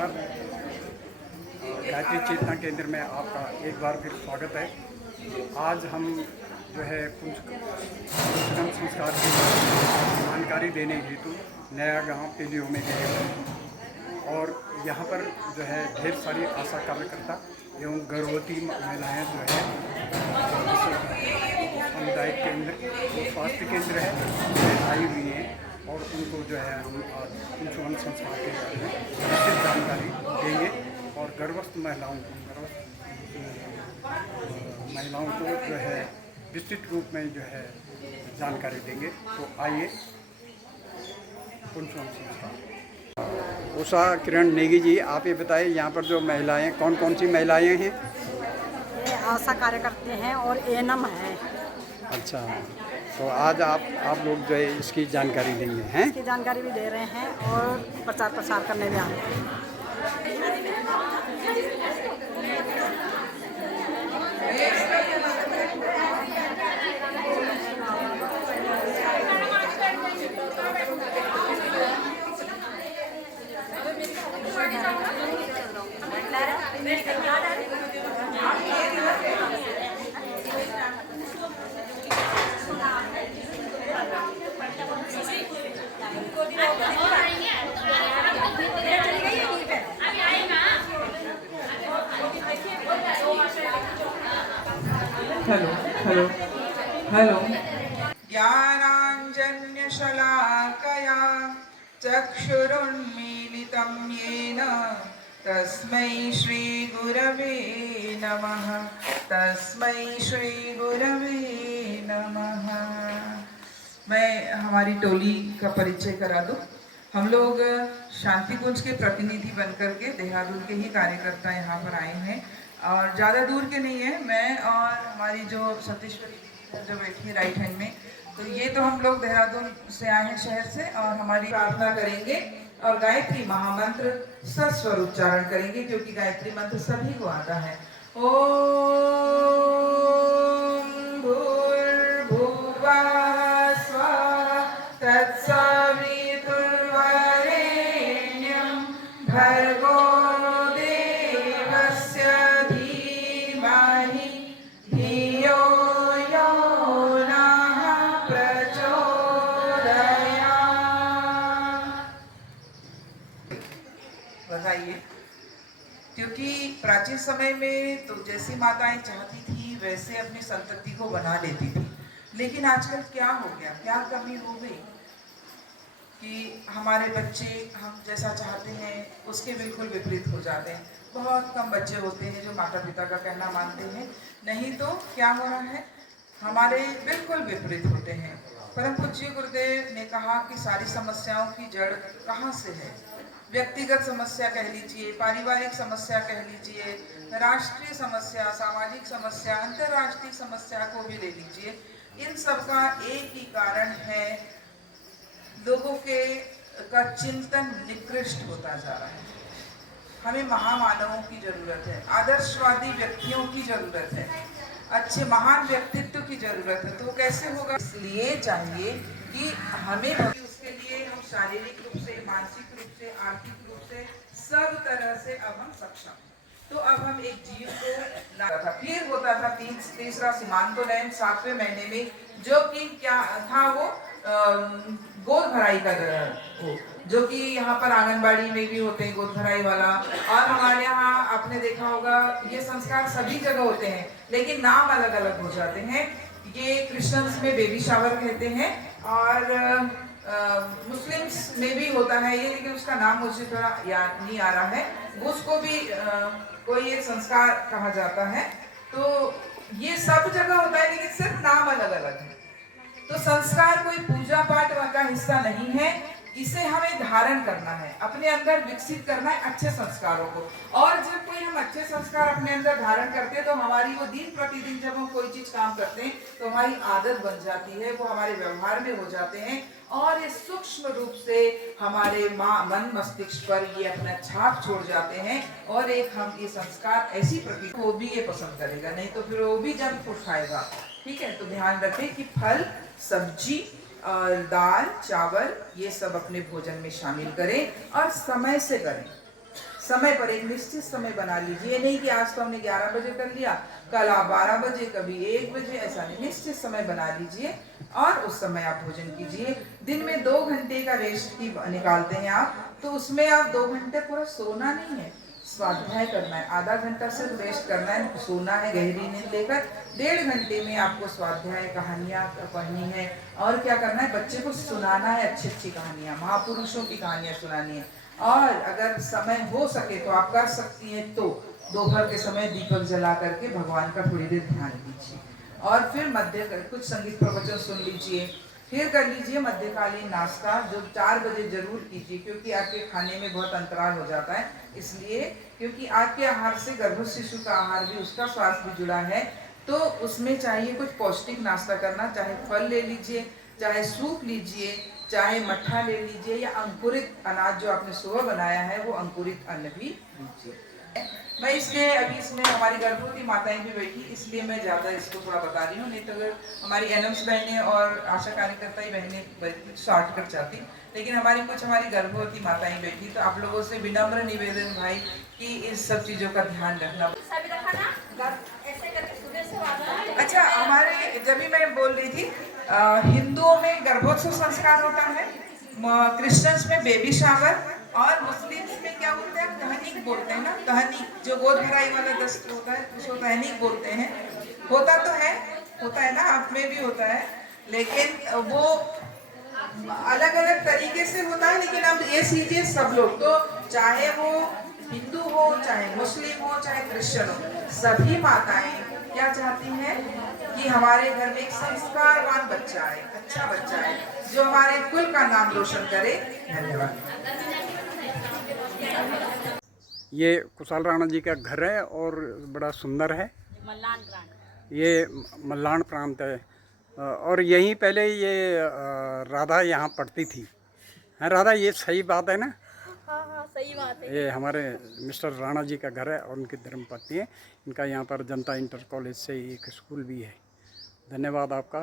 नमस्कार। गायत्री चेतना केंद्र में आपका एक बार फिर स्वागत है। आज हम जो है पुंसकन संस्कार की जानकारी देने हेतु नया गांव पेलियो में गए हैं और यहाँ पर जो है ढेर सारी आशा कार्यकर्ता एवं गर्भवती महिलाएं जो है सामुदायिक केंद्र जो स्वास्थ्य केंद्र है उसमें आई हुई हैं और उनको जो है हम आज पुंसकन संस्कार के बारे में विस्तृत जानकारी देंगे और गर्भस्थ महिलाओं को जो है विस्तृत रूप में जो है जानकारी देंगे। तो आइए पुंसकन संस्कार। उषा किरण नेगी जी, आप ये बताइए यहाँ पर जो महिलाएं कौन कौन सी महिलाएं हैं? ये आशा कार्यकर्ते हैं और एएनएम है। अच्छा, तो आज आप लोग जो है इसकी जानकारी देंगे हैं? इसकी जानकारी भी दे रहे हैं और प्रचार प्रसार करने भी आए हैं। Hello hello hello. ज्ञानाञ्जन्यशलाकया चक्षुरुन्मीलितं येन तस्मै श्रीगुरवे नमः। तस्मै श्रीगुरवे नमः। मैं हमारी टोली का परिचय करा दूं। हम लोग शांति कुंज के प्रतिनिधि बनकर के देहरादून के ही कार्यकर्ता यहाँ पर आए हैं और ज़्यादा दूर के नहीं है। मैं और हमारी जो सतीश्वरी दीदी है जो बैठी है राइट हैंड में, तो ये तो हम लोग देहरादून से आए हैं शहर से और हमारी प्रार्थना करेंगे और गायत्री महामंत्र सस्वर उच्चारण करेंगे क्योंकि गायत्री मंत्र सभी को आता है। ओम भूर्भुवः स्वः तत्सवितुर्वरेण्यं भर्गो बताइए। क्योंकि प्राचीन समय में तो जैसी माताएं चाहती थी वैसे अपनी संतति को बना लेती थी, लेकिन आजकल क्या हो गया, क्या कमी हो गई कि हमारे बच्चे हम जैसा चाहते हैं उसके बिल्कुल विपरीत हो जाते हैं। बहुत कम बच्चे होते हैं जो माता पिता का कहना मानते हैं, नहीं तो क्या हो रहा है हमारे बिल्कुल विपरीत होते हैं। परम पूज्य गुरुदेव ने कहा कि सारी समस्याओं की जड़ कहाँ से है। व्यक्तिगत समस्या कह लीजिए, पारिवारिक समस्या कह लीजिए, राष्ट्रीय समस्या, सामाजिक समस्या, अंतर्राष्ट्रीय समस्या को भी ले लीजिए, इन सब का एक ही कारण है, लोगों का चिंतन निकृष्ट होता जा रहा है। हमें महामानवों की जरूरत है, आदर्शवादी व्यक्तियों की जरूरत है, अच्छे महान व्यक्तित्व की जरूरत है। तो कैसे होगा? इसलिए चाहिए कि हमें उसके लिए हम शारीरिक रूप से, मानसिक रूप से, आर्थिक रूप से, सब तरह से अब हम सक्षम हैं। तो अब हम एक जीव को था, फिर होता था तीसरा सीमांतोलयन 7वें महीने में, जो कि क्या था वो गोद भराई का हो, जो कि यहाँ पर आंगनबाड़ी में भी होते हैं गोद भराई वाला। और हमारे यहाँ आपने देखा होगा ये संस्कार सभी जगह होते हैं लेकिन नाम अलग अलग हो जाते हैं। ये क्रिश्चियंस में बेबी शावर कहते हैं और मुस्लिम्स में भी होता है ये, लेकिन उसका नाम मुझे थोड़ा याद नहीं आ रहा है। उसको भी कोई एक संस्कार कहा जाता है। तो ये सब जगह होता है लेकिन सिर्फ नाम अलग अलग है। तो संस्कार कोई पूजा पाठ का हिस्सा नहीं है, इसे हमें धारण करना है, अपने अंदर विकसित करना है अच्छे संस्कारों को। और जब कोई हम अच्छे संस्कार अपने अंदर धारण करते हैं तो हमारी वो दिन प्रतिदिन जब हम कोई चीज काम करते हैं तो हमारी आदत बन जाती है, वो हमारे व्यवहार में हो जाते हैं और ये सूक्ष्म रूप से हमारे मन मस्तिष्क पर ये अपना छाप छोड़ जाते हैं। और एक हम ये संस्कार ऐसी प्रकृति वो भी ये पसंद करेगा, नहीं तो फिर वो भी जंक फूड खाएगा। ठीक है, तो ध्यान रखें कि फल, सब्जी और दाल, चावल ये सब अपने भोजन में शामिल करें और समय से करें। समय पर एक निश्चित समय बना लीजिए। नहीं कि आज तो हमने 11 बजे कर लिया, कल आप 12 बजे, कभी 1 बजे, ऐसा नहीं। निश्चित समय बना लीजिए और उस समय आप भोजन कीजिए। दिन में 2 घंटे का रेस्ट की निकालते हैं आप, तो उसमें आप 2 घंटे पूरा सोना नहीं है, स्वाध्याय करना है। आधा घंटा सिर्फ रेस्ट करना है, सोना है गहरी नींद लेकर। 1.5 घंटे में आपको स्वाध्याय, कहानियाँ पढ़नी है और क्या करना है, बच्चे को सुनाना है अच्छी अच्छी कहानियाँ, महापुरुषों की कहानियाँ सुनानी है। और अगर समय हो सके तो आप कर सकती हैं तो दोपहर के समय दीपक जला करके भगवान का थोड़ी देर ध्यान कीजिए और फिर मध्य कुछ संगीत प्रवचन सुन लीजिए। फिर कर लीजिए मध्यकालीन नाश्ता, जो 4 बजे जरूर कीजिए, क्योंकि आपके खाने में बहुत अंतराल हो जाता है। इसलिए क्योंकि आपके आहार से गर्भस्थ शिशु का आहार भी, उसका स्वास्थ्य भी जुड़ा है, तो उसमें चाहिए कुछ पौष्टिक नाश्ता करना। चाहे फल ले लीजिए, चाहे सूप लीजिए, चाहे मट्ठा ले लीजिए, या अंकुरित अनाज जो आपने सुबह बनाया है वो अंकुरित अन्न भी लीजिए। मैं इसलिए अभी इसमें हमारी गर्भवती माताएं भी बैठी, इसलिए मैं ज़्यादा इसको थोड़ा बता रही हूँ। नहीं तो अगर हमारी एनएम्स बहनें और आशा कार्यकर्ता ही बहनें बैठती शॉर्ट कर जाती, लेकिन हमारी गर्भवती माताएं बैठी, तो आप लोगों से विनम्र निवेदन भाई कि इस सब चीज़ों का ध्यान रखना। अच्छा, हमारे जब भी मैं बोल रही थी, हिंदुओं में गर्भोत्सव संस्कार होता है, क्रिश्चियंस में बेबी शावर, और मुस्लिम्स में क्या बोलते हैं, तहनीक बोलते हैं ना, तहनीक, जो गोद भराई वाला दस्त होता है उसको तहनीक बोलते हैं। होता तो है, होता है ना, आप में भी होता है, लेकिन वो अलग अलग तरीके से होता है। लेकिन अब ये सीजिए सब लोग, तो चाहे वो हिंदू हो, चाहे मुस्लिम हो, चाहे क्रिश्चियन हो, सभी माताएं क्या चाहती हैं कि हमारे घर में एक संस्कारवान बच्चा आए, अच्छा बच्चा आए, जो हमारे कुल का नाम रोशन करे। धन्यवाद। ये कुशाल राणा जी का घर है और बड़ा सुंदर है। ये मल्लान प्रांत है और यहीं पहले ये राधा यहाँ पढ़ती थी। हाँ राधा, ये सही बात है ना? हाँ हाँ सही बात है। ये हमारे मिस्टर राणा जी का घर है और उनकी धर्मपत्नी है। इनका यहाँ पर जनता इंटर कॉलेज से एक स्कूल भी है। धन्यवाद आपका।